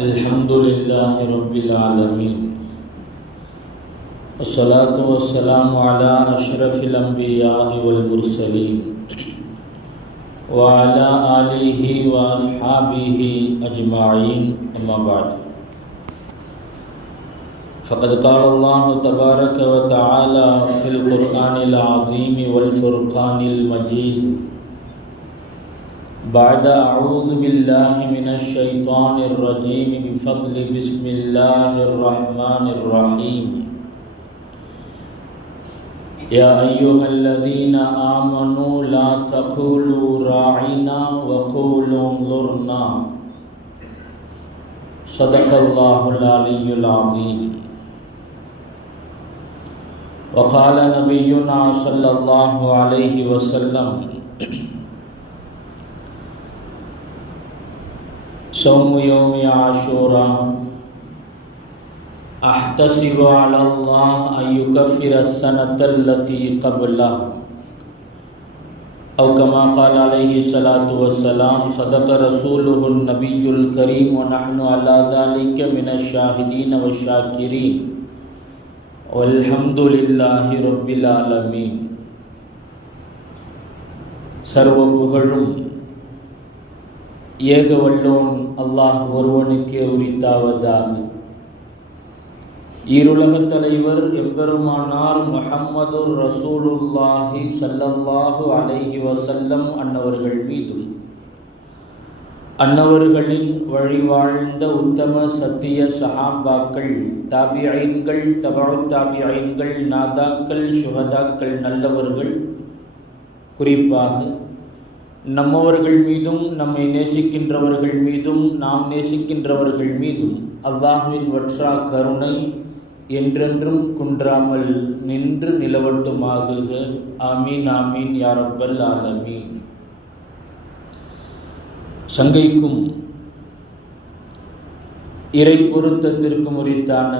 الحمد لله رب العالمين والصلاة والسلام على أشرف الأنبياء والمرسلين وعلى آله وأصحابه أجمعين أما بعد فقد قال الله تبارك وتعالى في القرآن العظيم والفرقان المجيد بعد أعوذ بالله من الشيطان الرجيم بفضل بسم الله الرحمن الرحيم يا أيها الذين آمنوا لا تقولوا راعنا وقولوا انظرنا صدق الله العلي العظيم وقال نبينا صلى الله عليه وسلم صوم يوم عاشوراء أحتسب على الله أن يكفر السنة التي قبله أو كما قال عليه الصلاة والسلام صدق رسوله النبي الكريم ونحن على ذلك من الشاهدين والشاكرين والحمد لله رب العالمين. சர்வ புகழும் ஏக வல்லோன் அல்லாஹ் ஒருவனுக்கே உரித்தாவதாக. ஈருலகத் தலைவர் எம்பெருமானார் முஹம்மது ரசூலுல்லாஹி ஸல்லல்லாஹு அலைஹி வஸல்லம் அன்னவர்கள் மீதும் அன்னவர்களின் வழிவாழ்ந்த உத்தம சத்திய சஹாபாக்கள், தாபியீன்கள், தபஉத் தாபியீன்கள், நாதாக்கள், சுஹதாக்கள், நல்லவர்கள், குறிப்பாக நம்மவர்கள் மீதும் நம்மை நேசிக்கின்றவர்கள் மீதும் நாம் நேசிக்கின்றவர்கள் மீதும் அல்லாஹ்வின் வற்றா கருணை என்றென்றும் குன்றாமல் நின்று நிலவட்டுமாகுக. ஆமீன் ஆமீன் யா ரப்பல் ஆலமீன். சங்கைக்கும் இறை பொருத்தத்திற்கும் உரித்தான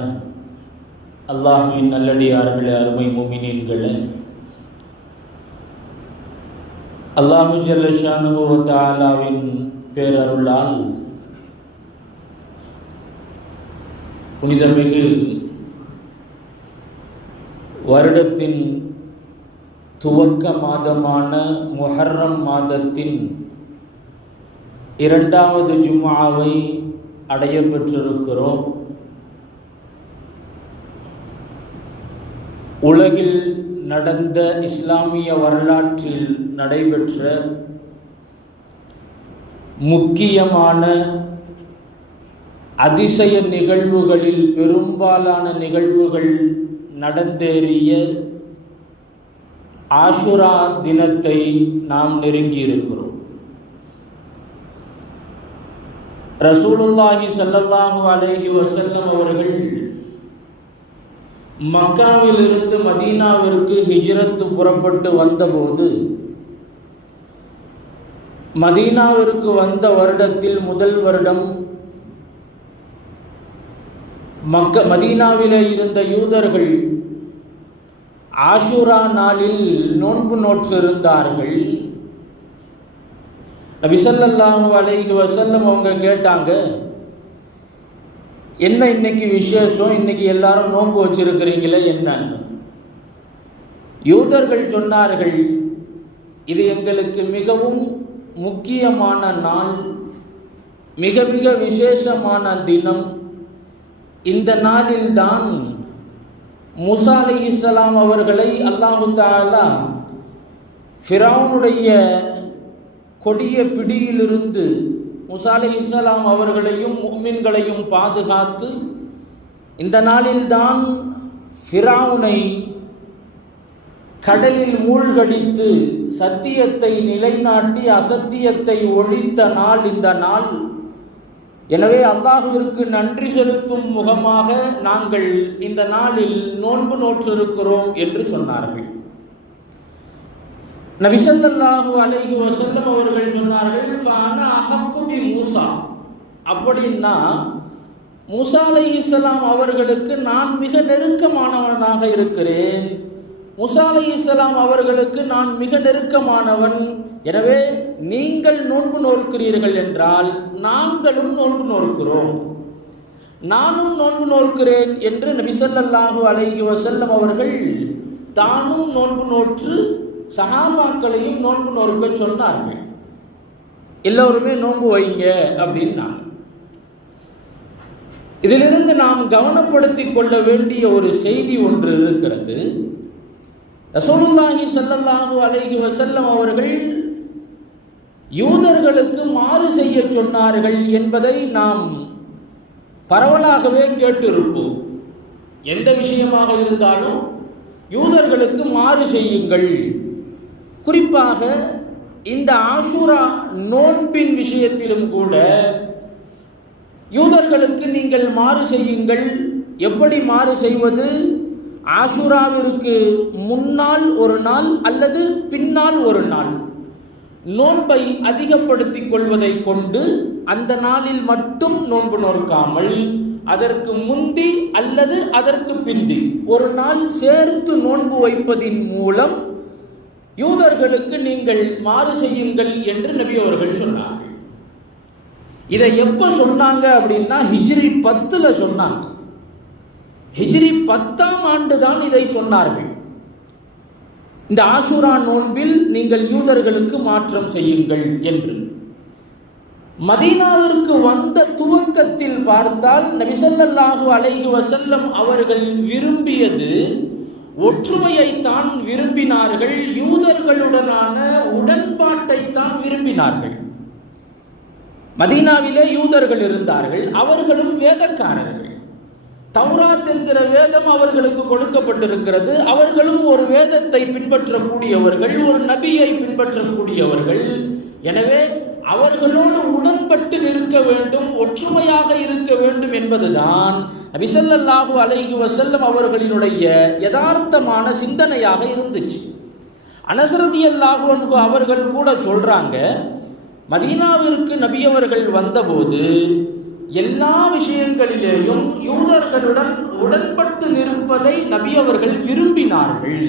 அல்லாஹ்வின் நல்லடியார்களே, அருமை முஃமினீன்களே, அல்லாஹு ஜல்ல ஷானுஹு வ தஆலாவின் பேரருளால் புனிதமிகு வருடத்தின் துவக்க மாதமான முஹர்ரம் மாதத்தின் 2வது ஜும்ஆவை அடைய பெற்றிருக்கிறோம். உலகில் நடந்த இஸ்லாமிய வரலாற்றில் நடைபெற்ற முக்கியமான அதிசய நிகழ்வுகளில் பெரும்பாலான நிகழ்வுகள் நடந்தேறிய ஆஷுரா தினத்தை நாம் நெருங்கியிருக்கிறோம். ரசூலுல்லாஹி ஸல்லல்லாஹு அலைஹி வஸல்லம் அவர்கள் மக்காவிலிருந்து மதீனாவிற்கு ஹிஜ்ரத் புறப்பட்டு வந்தபோது, மதீனாவிற்கு வந்த வருடத்தில் முதல் வருடம் மதீனாவிலே இருந்த யூதர்கள் ஆஷுரா நாளில் நோன்பு நோற்றிருந்தார்கள். நபி ஸல்லல்லாஹு அலைஹி வஸல்லம் அவங்க கேட்டாங்க, என்ன இன்னைக்கு விசேஷம், இன்னைக்கு எல்லாரும் நோன்பு வச்சிருக்கிறீங்களே என்னன்னு? யூதர்கள் சொன்னார்கள், இது எங்களுக்கு மிகவும் முக்கியமான நாள், மிக மிக விசேஷமான தினம். இந்த நாளில்தான் மூசா அலைஹிஸ்ஸலாம் அவர்களை அல்லாஹு தஆலா ஃபிரௌனுடைய கொடிய பிடியிலிருந்து மூசா அலைஹிஸ்ஸலாம் அவர்களையும் முஃமின்களையும் பாதுகாத்து, இந்த நாளில்தான் ஃபிரௌனை கடலில் மூழ்கடித்து சத்தியத்தை நிலைநாட்டி அசத்தியத்தை ஒழித்த நாள் இந்த நாள். எனவே அல்லாஹ்விற்கு நன்றி செலுத்தும் முகமாக நாங்கள் இந்த நாளில் நோன்பு நோற்றிருக்கிறோம் என்று சொன்னார்கள். நபி ஸல்லல்லாஹு அலைஹி வஸல்லம் அவர்கள் சொன்னார்கள், ஃபஅனா அஹக்கு பி மூசா. அப்படின்னா மூசா அலைஹிஸ்ஸலாம் அவர்களுக்கு நான் மிக நெருக்கமானவனாக இருக்கிறேன். மூசா அலைஹிஸ்ஸலாம் அவர்களுக்கு நான் மிக நெருக்கமானவன். எனவே நீங்கள் நோன்பு நோக்கிறீர்கள் என்றால் நாங்களும் நோன்பு நோக்கிறோம். நானும் நோன்பு நோக்கிறேன் என்று நபி ஸல்லல்லாஹு அலைஹி வஸல்லம் அவர்கள் தானும் நோன்பு நோற்று சஹாபாக்களையும் நோன்பு நோக்க சொன்னார்கள். எல்லோருமே நோன்பு வைங்க அப்படின்னாங்க. இதிலிருந்து நாம் கவனப்படுத்திக் கொள்ள வேண்டிய ஒரு செய்தி ஒன்று இருக்கிறது. ரசூலுல்லாஹி ஸல்லல்லாஹு அலைஹி வஸல்லம் அவர்கள் யூதர்களுக்கு மாறு செய்ய சொன்னார்கள் என்பதை நாம் பரவலாகவே கேட்டிருப்போம். எந்த விஷயமாக இருந்தாலும் யூதர்களுக்கு மாறு செய்யுங்கள். குறிப்பாக இந்த ஆஷூரா நோன்பின் விஷயத்திலும் கூட யூதர்களுக்கு நீங்கள் மாறு செய்யுங்கள். எப்படி மாறு செய்வது? ஆஷூராவிற்கு முன்னால் ஒரு நாள் அல்லது பின்னால் ஒரு நாள் நோன்பை அதிகப்படுத்திக் கொள்வதை கொண்டு அந்த நாளில் மட்டும் நோன்பு நோக்காமல் அதற்கு முந்தி அல்லது அதற்கு பிந்தி ஒரு நாள் சேர்த்து நோன்பு வைப்பதின் மூலம் யூதர்களுக்கு நீங்கள் மாறு செய்யுங்கள் என்று நபி அவர்கள் சொன்னார்கள். இதை எப்ப சொன்னாங்க அப்படின்னா ஹிஜ்ரி 10 சொன்னாங்க. ஹிஜ்ரி 10ஆம் ஆண்டு தான் இதை சொன்னார்கள். இந்த ஆஷூரா நோன்பில் நீங்கள் யூதர்களுக்கு மாற்றம் செய்யுங்கள் என்று. மதீனாவிற்கு வந்த துவக்கத்தில் பார்த்தால் நபி ஸல்லல்லாஹு அலைஹி வஸல்லம் அவர்கள் விரும்பியது ஒற்றுமையை தான் விரும்பினார்கள். யூதர்களுடனான உடன்பாட்டை தான் விரும்பினார்கள். மதீனாவிலே யூதர்கள் இருந்தார்கள். அவர்களும் வேதக்காரர்கள். தௌராத் என்கிற வேதம் அவர்களுக்கு கொடுக்கப்பட்டிருக்கிறது. அவர்களும் ஒரு வேதத்தை பின்பற்றக்கூடியவர்கள், ஒரு நபியை பின்பற்றக்கூடியவர்கள். எனவே அவர்களோடு உடன்பட்டு இருக்க வேண்டும், ஒற்றுமையாக இருக்க வேண்டும் என்பதுதான் நபி ஸல்லல்லாஹு அலைஹி வஸல்லம் அவர்களினுடைய யதார்த்தமான சிந்தனையாக இருந்துச்சு. அனஸ் ரலியல்லாஹு அன்ஹு அவர்கள் கூட சொல்றாங்க, மதீனாவிற்கு நபி அவர்கள் வந்தபோது எல்லா விஷயங்களிலேயும் யூதர்களுடன் உடன்பட்டு நிற்பதை நபி அவர்கள் விரும்பினார்கள்.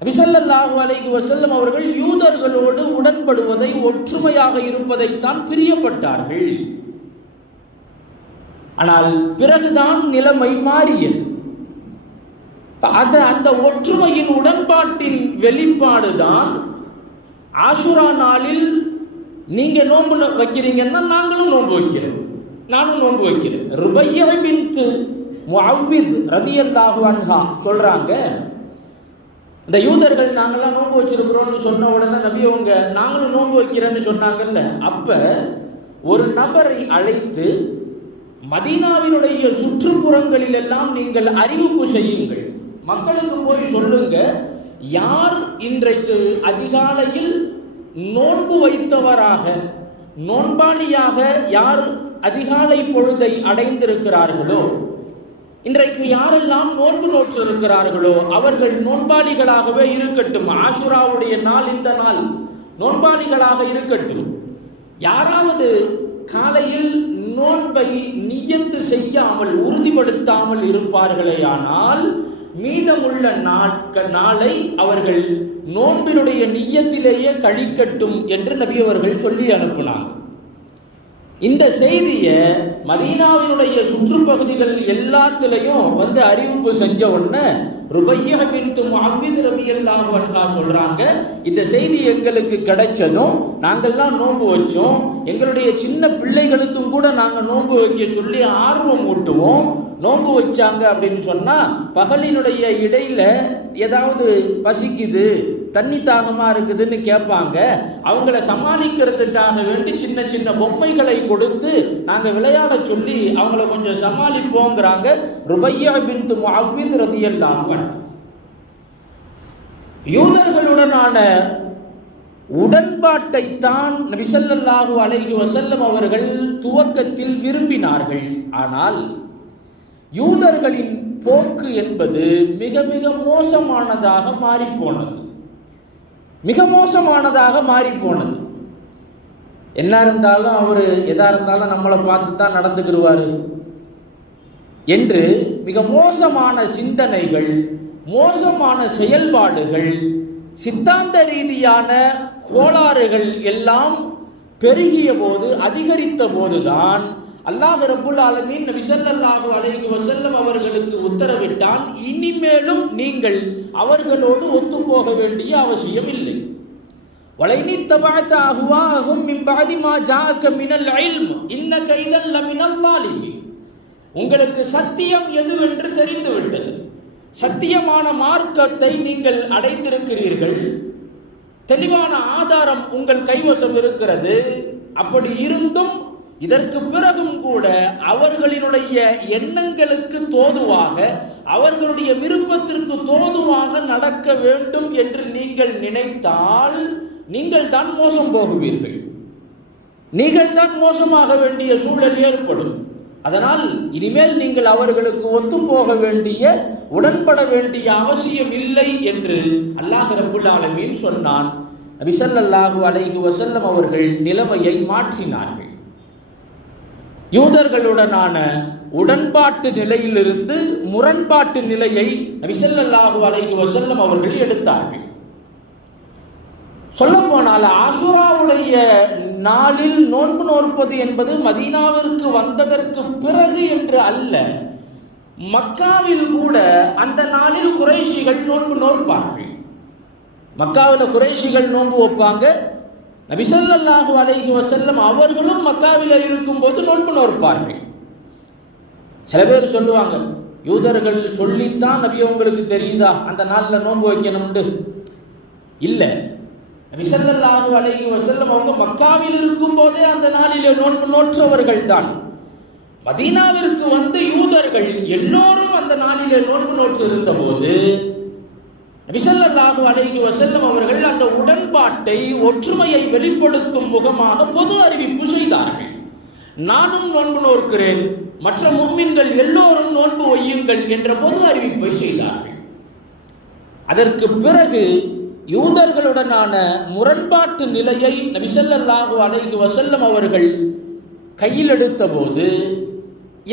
நபி ஸல்லல்லாஹு அலைஹி வஸல்லம் அவர்கள் யூதர்களோடு உடன்படுவதை, ஒற்றுமையாக இருப்பதைத்தான் பிரியப்பட்டார்கள். ஆனால் பிறகுதான் நிலைமை மாறியது. அந்த ஒற்றுமையின் உடன்பாட்டின் வெளிப்பாடுதான் ஆஷூரா நாளில் நீங்க நோன்பு வைக்கிறீங்கன்னா நாங்களும் நோன்பு வைக்கிறோம், நானும் நோன்பு வைக்கிறேன். ருபையா பின்த் முஅவ்வித் ரலியல்லாஹு அன்ஹா சொல்றாங்க, இந்த யூதர்கள் நாங்கெல்லாம் நோன்பு வச்சிருக்கிறோம்னு சொன்ன உடனே நபி அவங்க நாங்களும் நோன்பு வைக்கிறேன்னு சொன்னாங்கல்ல. அப்ப ஒரு நபரை அழைத்து மதீனாவினுடைய சுற்றுப்புறங்களில் எல்லாம் நீங்கள் அறிவிப்பு செய்யுங்கள், மக்களுக்கு போய் சொல்லுங்க, யார் இன்றைக்கு அதிகாலையில் நோன்பு வைத்தவராக, நோன்பாளியாக யார் அதிகாலை பொழுதை அடைந்திருக்கிறார்களோ, இன்றைக்கு யாரெல்லாம் நோன்பு நோற்று இருக்கிறார்களோ அவர்கள் நோன்பாளிகளாகவே இருக்கட்டும். ஆஷூராவுடைய நாள் இந்த நாள் நோன்பாளிகளாக இருக்கட்டும். யாராவது காலையில் நோன்பை நியத்து செய்யாமல், உறுதிப்படுத்தாமல் இருப்பார்களேயானால் மீதமுள்ள நாளை அவர்கள் நோன்பினுடைய நியத்திலேயே கழிக்கட்டும் என்று நபி அவர்கள் சொல்லி அனுப்பினாங்க. இந்த செய்தியை மதீனாவினுடைய சுற்றுப்பகுதிகள் எல்லாத்திலையும் அறிவிப்பு செஞ்ச உடனே ருபையா பின்த் முஅவ்வித் ரலியல்லாஹு அன்ஹா சொல்றாங்க, இந்த செய்தி எங்களுக்கு கிடைச்சதும் நாங்கள்லாம் நோன்பு வச்சோம். எங்களுடைய சின்ன பிள்ளைகளுக்கும் கூட நாங்கள் நோன்பு வைக்க சொல்லி ஆர்வம் ஊட்டுவோம். நோன்பு வச்சாங்க அப்படின்னு சொன்னா பகலினுடைய இடையில ஏதாவது பசிக்குது, தண்ணி தாகமா இருக்குதுன்னு கேட்பாங்க. அவங்கள சமாளிக்கிறதுக்காக வேண்டி சின்ன சின்ன பொம்மைகளை கொடுத்து நாங்க விளையாட சொல்லி அவங்கள கொஞ்சம் சமாளிப்போங்கிறாங்க ருபையா பின்த் முஅவ்வித் ரலியல்லாஹு அன்ஹு. யூதர்களுடனான உடன்பாட்டை தான் நபி ஸல்லல்லாஹு அலைஹி வஸல்லம் அவர்கள் துவக்கத்தில் விரும்பினார்கள். ஆனால் யூதர்களின் போக்கு என்பது மிக மிக மோசமானதாக மாறிப்போனது. மிக மோசமானதாக மாறிப்போனது. என்ன இருந்தாலும் அவர் எதா இருந்தாலும் நம்மளை பார்த்து தான் நடந்துக்கிடுவார் என்று மிக மோசமான சிந்தனைகள், மோசமான செயல்பாடுகள், சித்தாந்த ரீதியான கோளாறுகள் எல்லாம் பெருகிய போது, அதிகரித்த போதுதான் அல்லாஹ் ரப்புல் ஆலமீன் நபி ஸல்லல்லாஹு அலைஹி வஸல்லம் அவர்களுக்கு உத்தரவிட்டால் இனிமேலும் நீங்கள் அவர்களோடு ஒத்துப்போக வேண்டிய அவசியம் இல்லை. வலைனி தபஅத அஹ்வாஹும் மின் பஅதி மா ஜாஅக மினல் இல்ம் இன்னக இதல் லமினல் ஸாலிமீன். உங்களுக்கு சத்தியம் எதுவென்று தெரிந்துவிட்டது. சத்தியமான மார்க்கத்தை நீங்கள் அடைந்திருக்கிறீர்கள். தெளிவான ஆதாரம் உங்கள் கைவசம் இருக்கிறது. அப்படி இருந்தும் இதற்கு பிறகும் கூட அவர்களினுடைய எண்ணங்களுக்கு தோதுவாக, அவர்களுடைய விருப்பத்திற்கு தோதுவாக நடக்க வேண்டும் என்று நீங்கள் நினைத்தால் நீங்கள் தான் மோசம் போகுவீர்கள். நீங்கள் தான் மோசமாக வேண்டிய சூழல் ஏற்படும். அதனால் இனிமேல் நீங்கள் அவர்களுக்கு ஒத்துப்போக வேண்டிய, உடன்பட வேண்டிய அவசியம் இல்லை என்று அல்லாஹ் ரப்புல் ஆலமீன் சொன்னான். நபி ஸல்லல்லாஹு அலைஹி வஸல்லம் அவர்கள் நிலைமையை மாற்றினார்கள். யூதர்களுடனான உடன்பாட்டு நிலையிலிருந்து முரண்பாட்டு நிலையை நபி ஸல்லல்லாஹு அலைஹி வஸல்லம் அவர்கள் எடுத்தார்கள். சொல்ல போனால் ஆஷுராவுடைய நாளில் நோன்பு நோற்பது என்பது மதீனாவிற்கு வந்ததற்கு பிறகு என்று அல்ல. மக்காவில் கூட அந்த நாளில் குறைஷிகள் நோன்பு நோற்பார்கள். மக்காவில் குறைஷிகள் நோன்பு வைப்பாங்க. நபி ஸல்லல்லாஹு அலைஹி வஸல்லம் அவர்களும் மக்காவில் இருக்கும்போது நோன்பு நோற்பார்கள். சில பேர் சொல்லுவாங்க, யூதர்கள் சொல்லித்தான் நபி உங்களுக்கு தெரியுதா அந்த நாளில் நோன்பு வைக்கணும்னு? இல்லை, நபி ஸல்லல்லாஹு அலைஹி வஸல்லம் அவங்க மக்காவில் இருக்கும் போதே அந்த நாளிலே நோன்பு நோற்றவர்கள் தான். மதீனாவிற்கு வந்து யூதர்கள் எல்லோரும் அந்த நாளிலே நோன்பு நோற்று இருந்த போது நபி ஸல்லல்லாஹு அலைஹி வஸல்லம் அவர்கள் அந்த உடன்பாட்டை, ஒற்றுமையை வெளிப்படுத்தும் முகமாக பொது அறிவிப்பு செய்தார்கள். நானும் நோன்பு நோக்கிறேன், மற்ற முஃமின்கள் எல்லோரும் நோன்பு வையுங்கள் என்ற பொது அறிவிப்பை செய்தார்கள். அதற்கு பிறகு யூதர்களுடனான முரண்பாட்டு நிலையை நபி ஸல்லல்லாஹு அலைஹி வஸல்லம் அவர்கள் கையில் எடுத்த போது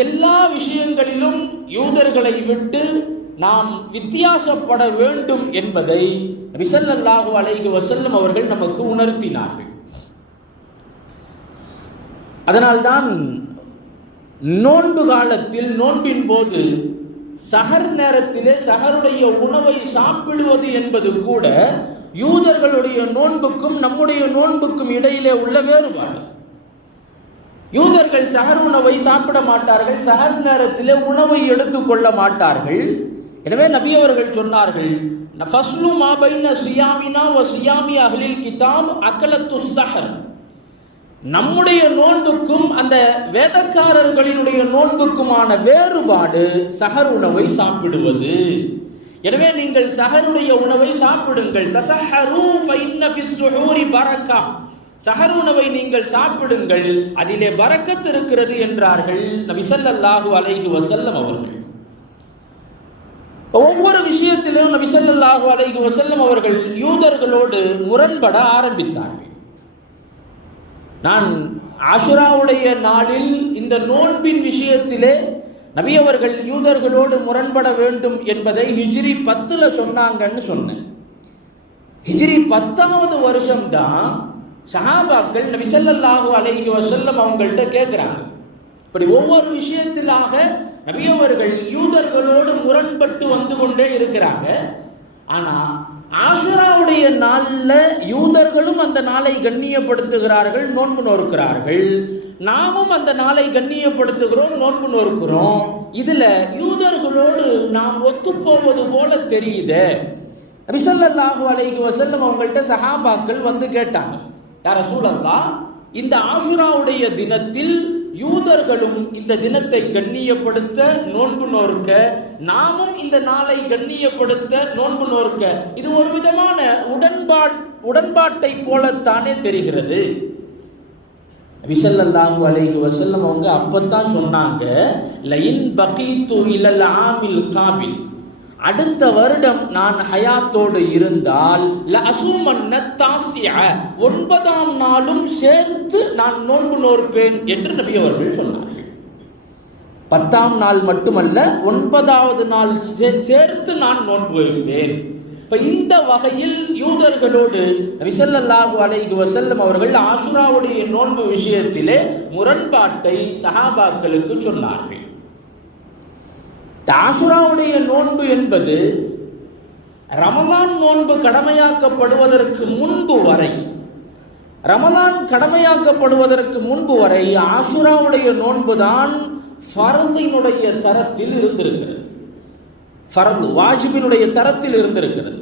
எல்லா விஷயங்களிலும் யூதர்களை விட்டு நாம் வித்தியாசப்பட வேண்டும் என்பதை நபி ஸல்லல்லாஹு அலைஹி வஸல்லம் அவர்கள் நமக்கு உணர்த்தினார்கள். அதனால்தான் நோன்பு காலத்தில், நோன்பின் போது சஹர் நேரத்திலே சஹருடைய உணவை சாப்பிடுவது என்பது கூட யூதர்களுடைய நோன்புக்கும் நம்முடைய நோன்புக்கும் இடையிலே உள்ள வேறுபாடு. யூதர்கள் சஹர் உணவை சாப்பிட மாட்டார்கள், சஹர் நேரத்திலே உணவை எடுத்துக்கொள்ள மாட்டார்கள். எனவே நபி அவர்கள் சொன்னார்கள், ஃபஸ்லு மா பைன சியாமினா வ சியாமி அஹ்லில் கிதாப் அகலத்து ஸஹர். நம்முடைய நோன்புக்கும் அந்த வேதக்காரர்களினுடைய நோன்புக்குமான வேறுபாடு சஹர் உணவை சாப்பிடுவது. எனவே நீங்கள் சஹருடைய உணவை சாப்பிடுங்கள். தஸஹரு ஃபஇன்ன ஃபிஸ் ஸுஹூரி பரக்கா. சஹர் உணவை நீங்கள் சாப்பிடுங்கள், அதிலே பரக்கத் இருக்கிறது என்றார்கள் நபி ஸல்லல்லாஹு அலைஹி வஸல்லம் அவர்கள். ஒவ்வொரு விஷயத்திலும் நபி ஸல்லல்லாஹு அலைஹி வஸல்லம் அவர்கள் யூதர்களோடு முரண்பட ஆரம்பித்தார்கள். நான் ஆஷுராவுடைய நாளில் இந்த நோன்பின் விஷயத்திலே நபி அவர்கள் யூதர்களோடு முரண்பட வேண்டும் என்பதை ஹிஜ்ரி 10 சொன்னாங்கன்னு சொன்னேன். ஹிஜ்ரி 10வது வருஷம்தான் சஹாபாக்கள் நபி ஸல்லல்லாஹு அலைஹி வஸல்லம் அவங்கள்ட்ட கேட்குறாங்க. இப்படி ஒவ்வொரு விஷயத்திலாக நபி அவர்கள் யூதர்களோடு முரண்பட்டு வந்து கொண்டே இருக்கிறாங்க. ஆனால் ஆஷுராவுடைய நாளில் யூதர்களும் அந்த நாளை கண்ணியப்படுத்துகிறார்கள், நோன்பு நோக்கிறார்கள். நாமும் அந்த நாளை கண்ணியப்படுத்துகிறோம், நோன்பு நோக்கிறோம். இதில் யூதர்களோடு நாம் ஒத்துப்போவது போல தெரியுது. நபி ஸல்லல்லாஹு அலைஹி வஸல்லம் அவங்கள்ட்ட சஹாபாக்கள் வந்து கேட்டாங்க, யா ரசூலல்லாஹ், இந்த ஆஷுராவுடைய தினத்தில் யூதர்களும் இந்த தினத்தை கண்ணியப்படுத்த, நோன்பு நோர்க்க, நாமும் இந்த நாளை கண்ணியப்படுத்த, நோன்பு நோர்க்க, இது ஒரு விதமான உடன்பாட்டை போலத்தானே தெரிகிறது. நபி ஸல்லல்லாஹு அலைஹி வஸல்லம் அவங்க அப்பத்தான் சொன்னாங்க, லைன் பகீது இலல் ஆமில் காபில், அடுத்த வருடம் நான் ஹயாத்தோடு இருந்தால் லஅஸூமன்ன தாஸிஅ, 9ஆம் நாளும் சேர்த்து நான் நோன்பு நோற்பேன் என்று நபி அவர்கள் சொன்னார்கள். 10ஆம் நாள் மட்டுமல்ல, 9வது நாள் சேர்த்து நான் நோன்பு வைப்பேன். இப்ப இப்ப இந்த வகையில் யூதர்களோடு நபி ஸல்லல்லாஹு அலைஹி வஸல்லம் அவர்கள் ஆஷுராவுடைய நோன்பு விஷயத்திலே முரண்பாட்டை சஹாபாக்களுக்கு சொன்னார்கள். ஆஷுராவுடைய நோன்பு என்பது ரமலான் நோன்பு கடமையாக்கப்படுவதற்கு முன்பு வரை, ரமலான் கடமையாக்கப்படுவதற்கு முன்பு வரை ஆஷுராவுடைய நோன்புதான் ஃபர்தினுடைய தரத்தில் இருந்திருக்கிறது. ஃபர்து வாஜிபினுடைய தரத்தில் இருந்திருக்கிறது.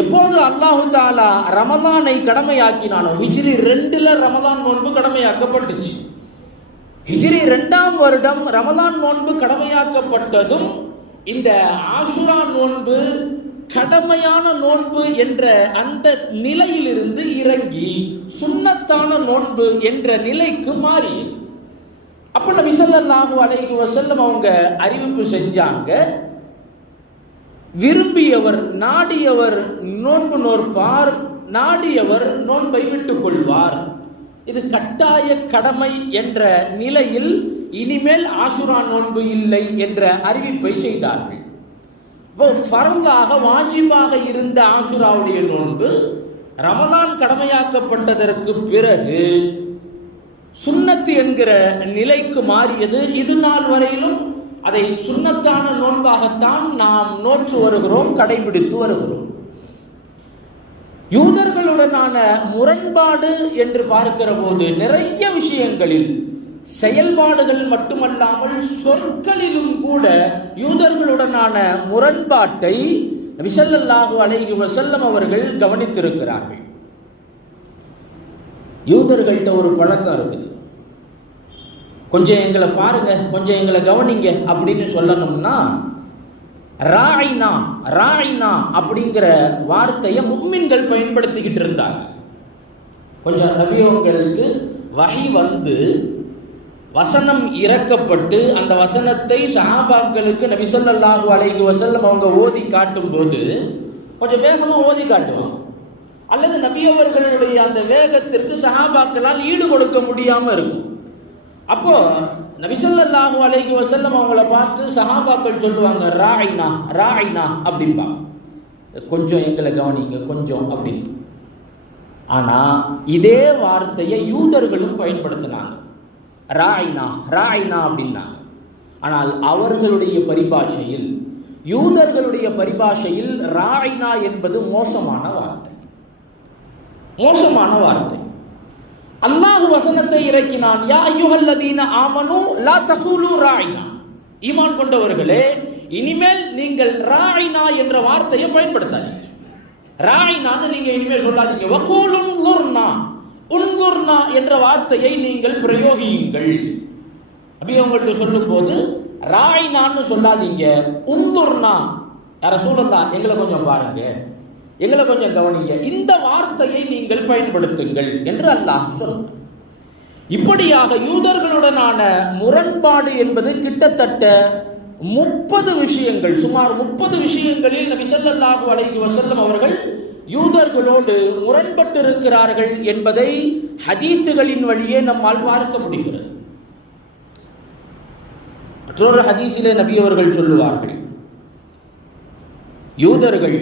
எப்போது அல்லாஹு தஆலா ரமலானை கடமையாக்கினானோ, ஹிஜ்ரி 2ல் ரமலான் நோன்பு கடமையாக்கப்பட்டுச்சு. ஹிஜ்ரி 2ஆம் வருடம் ரமலான் நோன்பு கடமையாக்கப்பட்டதும் இந்த ஆஷுரா நோன்பு கடமையான நோன்பு என்ற அந்த நிலையிலிருந்து இறங்கி சுன்னத்தான நோன்பு என்ற நிலைக்கு மாறியது. அப்ப நபி ஸல்லல்லாஹு அலைஹி வஸல்லம் அவங்க அறிவிப்பு செஞ்சாங்க, விரும்பியவர் நாடியவர் நோன்பு நோற்பார், நாடியவர் நோன்பை விட்டுக் கொள்வார். இது கட்டாய கடமை என்ற நிலையில் இனிமேல் ஆஷுரா நோன்பு இல்லை என்ற அறிவிப்பை செய்தார்கள். ஃபர்லாக வாஜிபாக இருந்த ஆஷுராவுடைய நோன்பு ரமலான் கடமையாக்கப்பட்டதற்கு பிறகு சுன்னத்து என்கிற நிலைக்கு மாறியது. இது நாள் வரையிலும் அதை சுன்னத்தான நோன்பாகத்தான் நாம் நோற்று வருகிறோம், கடைபிடித்து வருகிறோம். யூதர்களுடனான முரண்பாடு என்று பார்க்கிற போது நிறைய விஷயங்களில், செயல்பாடுகள் மட்டுமல்லாமல் சொற்களிலும் கூட யூதர்களுடனான முரண்பாட்டை நபி ஸல்லல்லாஹு அலைஹி வஸல்லம் அவர்கள் கவனித்திருக்கிறார்கள். யூதர்கள்ட்ட ஒரு பழக்கம் இருக்குது, கொஞ்சம் எங்களை பாருங்க, கொஞ்சம் எங்களை கவனிங்க அப்படின்னு சொல்லணும்னா ராயினா ராயினா அப்படிங்கிற வார்த்தையை முஃமின்கள் பயன்படுத்திக்கிட்டு இருந்தாங்க. கொஞ்சம் நபியவங்களுக்கு வஹி வந்து வசனம் இறக்கப்பட்டு அந்த வசனத்தை சஹாபாக்களுக்கு நபி ஸல்லல்லாஹு அலைஹி வஸல்லம் அவங்க ஓதி காட்டும் போது கொஞ்சம் வேகமா ஓதி காட்டுவாங்க, அல்லது நபியவர்களுடைய அந்த வேகத்திற்கு சஹாபாக்களால் ஈடு கொடுக்க முடியாம இருக்கும். அப்போ நபி ஸல்லல்லாஹு அலைஹி வஸல்லம் அவங்கள பார்த்து சஹாபாக்கள் சொல்லுவாங்க, ராயினா ராயினா அப்படின்பாங்க, கொஞ்சம் எங்களை கவனிங்க கொஞ்சம் அப்படின்னு. ஆனா இதே வார்த்தையை யூதர்களும் பயன்படுத்தினாங்க, ராயினா ராயினா அப்படின்னாங்க. ஆனால் அவர்களுடைய பரிபாஷையில், யூதர்களுடைய பரிபாஷையில் ராயினா என்பது மோசமான வார்த்தை, மோசமான வார்த்தை. அல்லாஹ் வசனத்தை இறக்கினான், யா அய்யுஹல்லதீன ஆமனு லா தகூலு ராயினா, ஈமான் கொண்டவர்களே இனிமேல் நீங்கள் ராயினா என்ற வார்த்தையை பயன்படுத்தாதீங்க. ராயினான்னு நீங்க இனிமேல் சொல்லாதீங்க. வகூலு உன்துர்னா, உன்துர்னா என்ற வார்த்தையை நீங்கள் பிரயோகியுங்கள். அப்படி அவங்கள்ட்ட சொல்லும் போது ராயினான்னு சொல்லாதீங்க, உன்துர்னா, ரசூலுல்லாஹ் எங்களை கொஞ்சம் பாருங்க, எங்களை கொஞ்சம் கவனிங்க, இந்த வார்த்தையை நீங்கள் பயன்படுத்துங்கள் என்று அல்லாஹ் சொல்றார். இப்படியாக யூதர்களுடனான முரண்பாடு என்பது கிட்டத்தட்ட 30 விஷயங்கள், சுமார் 30 விஷயங்களில் நபி ஸல்லல்லாஹு அலைஹி வஸல்லம் அவர்கள் யூதர்களோடு முரண்பட்டு இருக்கிறார்கள் என்பதை ஹதீஸுகளின் வழியே நம்மால் பார்க்க முடிகிறது. மற்றொரு ஹதீஸிலே நபி அவர்கள் சொல்லுவார்கள், யூதர்கள்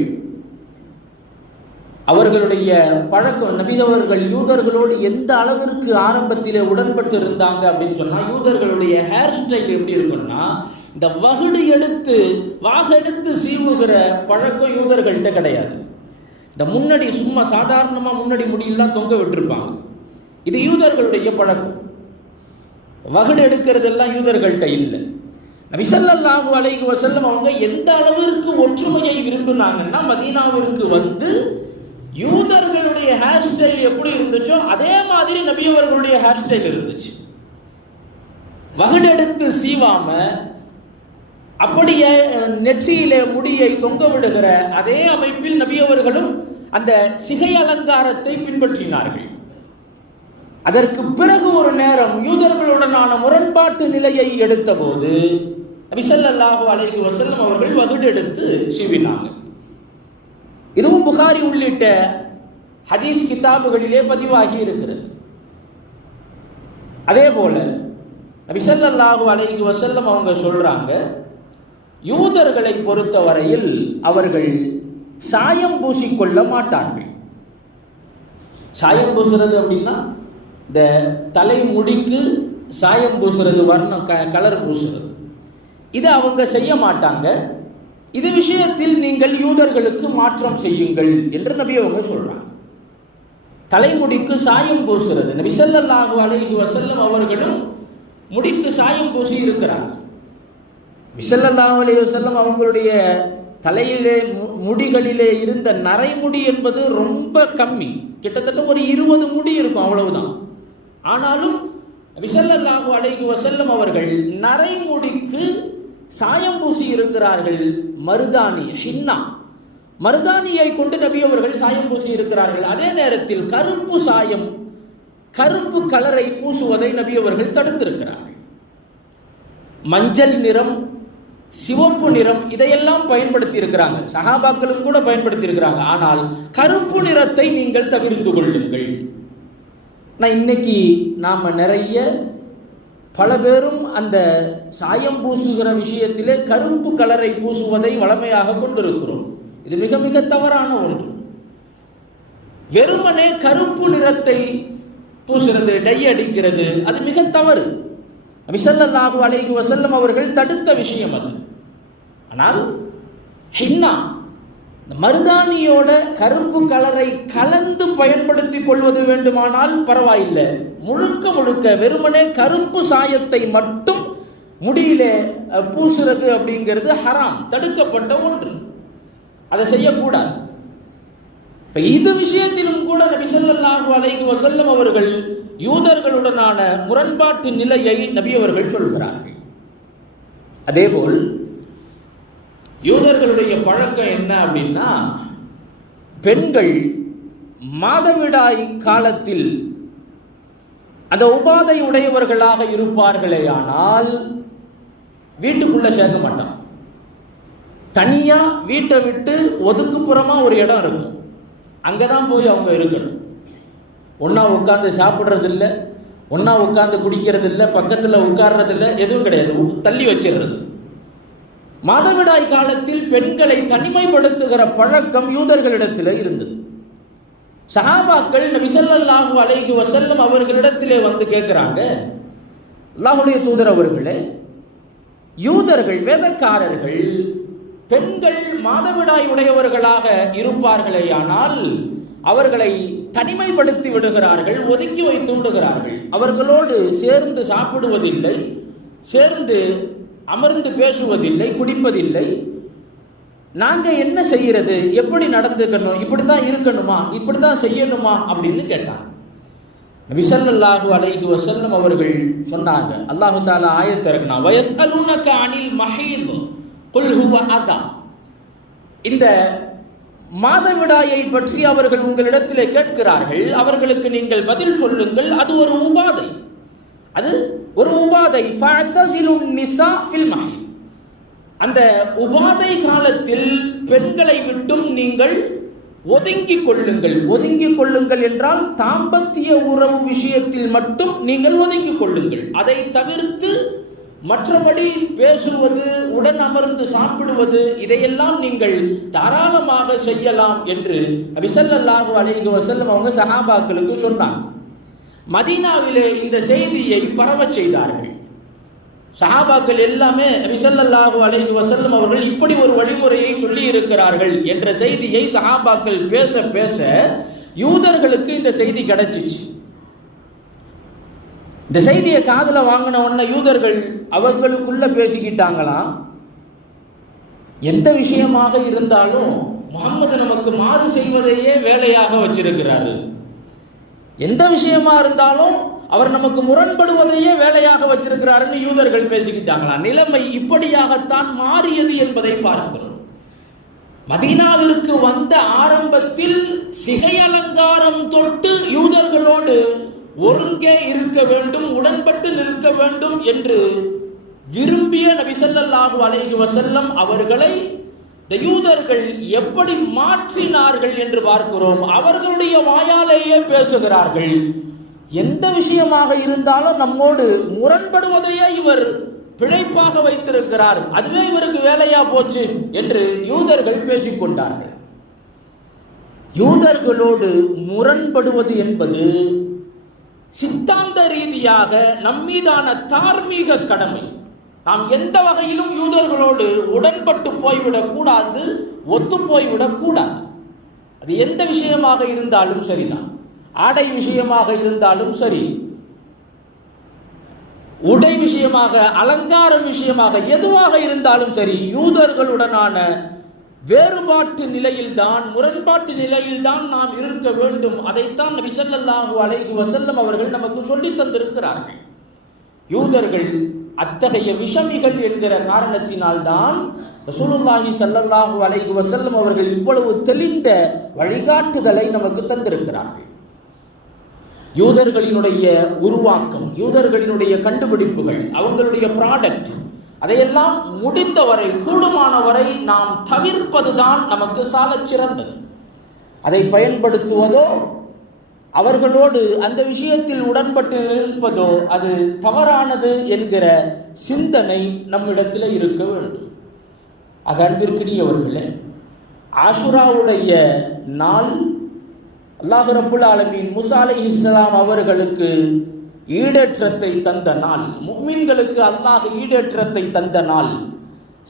அவர்களுடைய பழக்கம், நபி அவர்கள் யூதர்களோடு எந்த அளவிற்கு ஆரம்பத்திலே உடன்பட்டு இருந்தாங்க அப்படின்னு சொன்னா, யூதர்களுடைய ஹேர் ஸ்டைல் எப்படி இருக்குன்னா, இந்த வாகெடுத்து சீவுகிற பழக்கம் யூதர்கள்ட்ட கிடையாது. இந்த முன்னாடி சும்மா சாதாரணமா முன்னாடி முடியெல்லாம் தொங்க விட்டுருப்பாங்க, இது யூதர்களுடைய பழக்கம். வகுடு எடுக்கிறதெல்லாம் யூதர்கள்ட்ட இல்லை. நபி ஸல்லல்லாஹு அலைஹி வஸல்லம் அவங்க எந்த அளவிற்கு ஒற்றுமையை விரும்பினாங்கன்னா, மதீனாவிற்கு வந்து யூதர்களுடைய ஹேர் ஸ்டைல் எப்படி இருந்துச்சோ அதே மாதிரி நபி அவர்களுடைய ஹேர் ஸ்டைல் இருந்துச்சு. வகுடெடுத்து சீவாம அப்படியே நெற்றியிலே முடியை தொங்க விடுகிற அதே அமைப்பில் நபி அவர்களும் அந்த சிகை அலங்காரத்தை பின்பற்றினார்கள். அதற்கு பிறகு ஒரு நேரம் யூதர்களுடனான முரண்பாட்டு நிலையை எடுத்த போது நபி ஸல்லல்லாஹு அலைஹி வஸல்லம் அவர்கள் வகுடெடுத்து சீவினாங்க. இதுவும் புகாரி உள்ளிட்ட ஹதீஸ் கிதாபுகளிலே பதிவாகி இருக்கிறது. அதே போல நபி ஸல்லல்லாஹு அலைஹி வஸல்லம் அவங்க சொல்றாங்க, யூதர்களை பொறுத்தவரையில் அவர்கள் சாயம் பூசிக்கொள்ள மாட்டார்கள். சாயம் பூசுறது அப்படின்னா இந்த தலைமுடிக்கு சாயம் பூசுறது, வர்ணம் கலர் பூசுறது, இது அவங்க செய்ய மாட்டாங்க. இது விஷயத்தில் நீங்கள் யூதர்களுக்கு மாற்றம் செய்யுங்கள் என்று நபி அவங்க சொல்றாங்க. தலைமுடிக்கு சாயம் பூசுறது, நபி ஸல்லல்லாஹு அலைஹி வஸல்லம் அவர்களும் முடிக்கு சாயம் பூசி இருக்கிறாங்க. நபி ஸல்லல்லாஹு அலைஹி வஸல்லம் அவங்களுடைய தலையிலே முடிகளிலே இருந்த நரைமுடி என்பது ரொம்ப கம்மி, கிட்டத்தட்ட ஒரு 20 முடி இருக்கும், அவ்வளவுதான். ஆனாலும் நபி ஸல்லல்லாஹு அலைஹி வஸல்லம் அவர்கள் நரைமுடிக்கு சாயம் பூசி இருக்கிறார்கள். மருதாணி, ஹின்னா, மருதாணியை கொண்டு நபி அவர்கள் சாயம் பூசி இருக்கிறார்கள். அதே நேரத்தில் கருப்பு சாயம், கருப்பு கலரை பூசுவதை நபி அவர்கள் தடுத்திருக்கிறார்கள். மஞ்சள் நிறம், சிவப்பு நிறம், இதையெல்லாம் பயன்படுத்தி இருக்கிறாங்க, சஹாபாக்களும் கூட பயன்படுத்தி இருக்கிறாங்க. ஆனால் கருப்பு நிறத்தை நீங்கள் தவிர்த்து கொள்ளுங்கள். நான் இன்னைக்கு நாம நிறைய பல பேரும் அந்த சாயம் பூசுகிற விஷயத்திலே கருப்பு கலரை பூசுவதை வழமையாக கொண்டிருக்கிறோம். இது மிக மிக தவறான ஒன்று. வெறுமனே கருப்பு நிறத்தை பூசுறது, டை அடிக்கிறது, அது மிக தவறு. நபி ஸல்லல்லாஹு அலைஹி வஸல்லம் அவர்கள் தடுத்த விஷயம் அது. ஆனால் ஹின்னா, மருதாணியோட கருப்பு கலரை கலந்து பயன்படுத்தி கொள்வது வேண்டுமானால் பரவாயில்லை. முழுக்க முழுக்க வெறுமனே கருப்பு சாயத்தை மட்டும் முடியிலே பூசுறது அப்படிங்கிறது ஹராம், தடுக்கப்பட்ட ஒன்று. அதை செய்யக்கூடாது. இது விஷயத்திலும் கூட நபி ஸல்லல்லாஹு அலைஹி வஸல்லம் அவர்கள் யூதர்களுடனான முரண்பாட்டு நிலையை நபி அவர்கள் சொல்கிறார்கள். அதேபோல் யூதர்களுடைய பழக்கம் என்ன அப்படின்னா, பெண்கள் மாதவிடாய் காலத்தில் அந்த உபாதை உடையவர்களாக இருப்பார்களே, ஆனால் வீட்டுக்குள்ள சேர்க்க மாட்டான். தனியா வீட்டை விட்டு ஒதுக்குப்புறமா ஒரு இடம் இருக்கும், அங்கதான் போய் அவங்க இருக்கணும். ஒன்னா உட்காந்து சாப்பிட்றது இல்லை, ஒன்னா உட்காந்து குடிக்கிறது இல்லை, பக்கத்துல உட்கார்றது இல்லை, எதுவும் கிடையாது, தள்ளி வச்சிடுறது. மாதவிடாய் காலத்தில் பெண்களை தனிமைப்படுத்துகிற பழக்கம் யூதர்களிடத்தில் இருந்தது. சஹாபாக்கள் நபி ஸல்லல்லாஹு அலைஹி வஸல்லம் அவர்களிடத்திலே வந்து கேட்கிறாங்க, அல்லாஹ்வுடைய தூதர் அவர்களே, யூதர்கள் வேதக்காரர்கள் பெண்கள் மாதவிடாய் உடையவர்களாக இருப்பார்களேயானால் அவர்களை தனிமைப்படுத்தி விடுகிறார்கள், ஒதுக்கி வைத்து விடுகிறார்கள், அவர்களோடு சேர்ந்து சாப்பிடுவதில்லை, சேர்ந்து அமர்ந்து பேசுவதில்லை, குடிப்பதில்லை. நாங்க என்ன செய்யறது, எப்படி நடந்துக்கணும், இப்படித்தான் இருக்கணுமா, இப்படித்தான் செய்யணுமா அப்படின்னு கேட்டாங்க. நபி ஸல்லல்லாஹு அலைஹி வஸல்லம் அவர்கள் சொன்னாங்க, அல்லாஹ் தஆலா ஆயத் இறக்குனான், வயஸ்அலுனக அனில் மஹீத் குல் ஹுவ அதா. இந்த மாதவிடாயை பற்றி அவர்கள் உங்களிடத்திலே கேட்கிறார்கள், அவர்களுக்கு நீங்கள் பதில் சொல்லுங்கள், அது ஒரு உபாதை, அது ஒரு உபாதை. ஃபஅதஸிலுன் நிஸா ஃபில் மஹீத். அந்த உபாதை காலத்தில் பெண்களை விட்டும் நீங்கள் ஒதுங்கிக் கொள்ளுங்கள். ஒதுங்கிக் கொள்ளுங்கள் என்றால் தாம்பத்திய உறவு விஷயத்தில் மட்டும் நீங்கள் ஒதுங்கிக் கொள்ளுங்கள். அதை தவிர்த்து மற்றபடி பேசுவது, உடன் அமர்ந்து சாப்பிடுவது, இதையெல்லாம் நீங்கள் தாராளமாக செய்யலாம் என்று நபி ஸல்லல்லாஹு அலைஹி வஸல்லம் அவங்க சஹாபாக்களுக்கு சொன்னாங்க. மதீனாவிலே இந்த செய்தியை பரவச் செய்தார்கள். சஹாபாக்கள் எல்லாமே நபி ஸல்லல்லாஹு அலைஹி வஸல்லம் அவர்கள் இப்படி ஒரு வழிமுறையை சொல்லி இருக்கிறார்கள் என்ற செய்தியை சஹாபாக்கள் பேச பேச யூதர்களுக்கு இந்த செய்தி கிடைச்சிச்சு. இந்த செய்தியை காதுல வாங்கின உடனே யூதர்கள் அவர்களுக்குள்ள பேசிக்கிட்டாங்களாம், எந்த விஷயமாக இருந்தாலும் முஹம்மது நமக்கு மாறு செய்வதையே வேலையாக வச்சிருக்கிறாரு, எந்த விஷயமா இருந்தாலும் அவர் நமக்கு முரண்படுவதையே வேலையாக வச்சிருக்கிறாருன்னு யூதர்கள் பேசிக்கிட்டாங்களாம். நிலைமை இப்படியாகத்தான் மாறியது என்பதை பார்க்கிறோம். மதீனாவிற்கு வந்த ஆரம்பத்தில் சிகை அலங்காரம் தொட்டு யூதர்களோடு ஒருங்கே இருக்க வேண்டும், உடன்பட்டு நிற்க வேண்டும் என்று விரும்பிய நபி ஸல்லல்லாஹு அலைஹி வஸல்லம் அவர்களை யூதர்கள் எப்படி மாற்றினார்கள் என்று பார்க்கிறோம். அவர்களுடைய வாயாலேயே பேசுகிறார்கள், எந்த விஷயமாக இருந்தாலும் நம்மோடு முரண்படுவதையே இவர் பிழைப்பாக வைத்திருக்கிறார், அதுவே இவருக்கு வேலையா போச்சு என்று யூதர்கள் பேசிக்கொண்டார்கள். யூதர்களோடு முரண்படுவது என்பது சித்தாந்த ரீதியாக நம்மீதான தார்மீக கடமை. நாம் எந்த வகையிலும் யூதர்களோடு உடன்பட்டு போய்விடக் கூடாது, ஒத்து போய்விடக் கூடாது. அது எந்த விஷயமாக இருந்தாலும் சரிதான். ஆடை விஷயமாக இருந்தாலும் சரி, உடை விஷயமாக, அலங்காரம் விஷயமாக, எதுவாக இருந்தாலும் சரி, யூதர்களுடனான வேறுபாட்டு நிலையில்தான், முரண்பாட்டு நிலையில்தான் நாம் இருக்க வேண்டும். அதைத்தான் நபி ஸல்லல்லாஹு அலைஹி வஸல்லம் அவர்கள் நமக்கு சொல்லித் தந்திருக்கிறார்கள். யூதர்கள் அத்தகைய விஷமிகள் என்கிற காரணத்தினால்தான் ரசூலுல்லாஹி ஸல்லல்லாஹு அலைஹி வஸல்லம் அவர்கள் இவ்வளவு தெளிந்த வழிகாட்டுதலை நமக்கு தந்திருக்கிறார்கள். யூதர்களினுடைய உருவாக்கம், யூதர்களினுடைய கண்டுபிடிப்புகள், அவங்களுடைய ப்ராடக்ட், அதையெல்லாம் முடிந்தவரை, கூடுமானவரை நாம் தவிர்ப்பதுதான் நமக்கு சாலச் சிறந்தது. அதை பயன்படுத்துவதோ, அவர்களோடு அந்த விஷயத்தில் உடன்பட்டு நிற்பதோ அது தவறானது என்கிற சிந்தனை நம்மிடத்தில் இருக்க வேண்டும். அன்பிற்குரியவர்களே, ஆஷுராவுடைய நாள் அல்லாஹ் ரப்புல் ஆலமீன் மூஸா அலைஹிஸ்ஸலாம் அவர்களுக்கு ஈடேற்றத்தை தந்த நாள், முஃமின்களுக்கு அல்லாஹ் ஈடேற்றத்தை தந்த நாள்,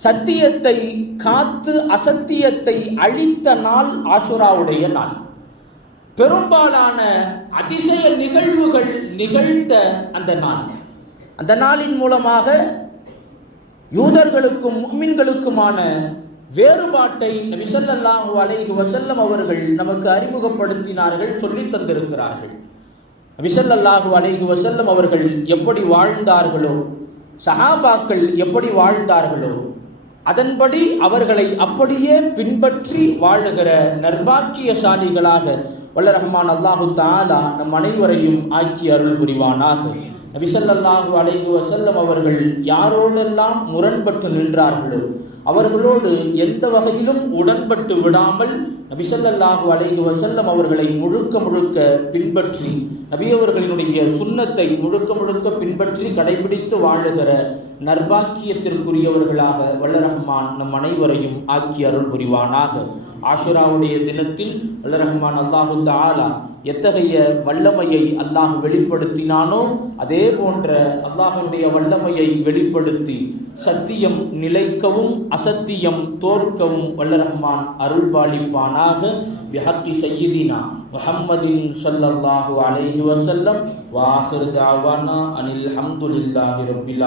சத்தியத்தை காத்து அசத்தியத்தை அழித்த நாள் ஆஷுராவுடைய நாள். பெரும்பாலான அதிசய நிகழ்வுகள் நிகழ்ந்த அந்த நாள். அந்த நாளின் மூலமாக யூதர்களுக்கும் முஃமின்களுக்குமான வேறுபாட்டை நபி ஸல்லல்லாஹு அலைஹி வஸல்லம் அவர்கள் நமக்கு அறிமுகப்படுத்தினார்கள், சொல்லித் தந்திருக்கிறார்கள். நபி ஸல்லல்லாஹு அலைஹி வஸல்லம் அவர்கள் எப்படி வாழ்ந்தார்களோ, சஹாபாக்கள் எப்படி வாழ்ந்தார்களோ, அதன்படி அவர்களை அப்படியே பின்பற்றி வாழுகிற நர்பாக்கியசாலிகளாக வல்ல ரஹ்மான் அல்லாஹு தஆலா நம் அனைவரையும் ஆக்கி அருள் புரிவானாக. நபி ஸல்லல்லாஹு அலைஹி வஸல்லம் அவர்கள் யாரோடெல்லாம் முரண்பட்டு நின்றார்களோ அவர்களோடு எந்த வகையிலும் உடன்பட்டு விடாமல் நபி ஸல்லல்லாஹு அலைஹி வஸல்லம் அவர்களை முழுக்க முழுக்க பின்பற்றி, நபி அவர்களினுடைய சுன்னத்தை முழுக்க முழுக்க பின்பற்றி கடைபிடித்து வாழுகிற நர்பாக்கியத்திற்குரியவர்களாக வல்ல ரஹ்மான் நம் அனைவரையும் ஆக்கி அருள் புரிவானாக. ஆஷுராவுடைய தினத்தில் வல்ல ரஹ்மான் அல்லாஹு தஆலா எத்தகைய வல்லமையை அல்லாஹ் வெளிப்படுத்தினானோ அதே போன்ற அல்லாஹ்வுடைய வல்லமையை வெளிப்படுத்தி சத்தியம் நிலைக்கவும் அசத்தியம் தோற்கவும் வல்ல ரஹ்மான் அருள்பாலிப்பானாக. பிஹக்கி சய்யிதினா முஹம்மதின் ஸல்லல்லாஹு அலைஹி வஸல்லம் வ ஆகிரு தஅவானா அனில் ஹம்துலில்லாஹி ரப்பில்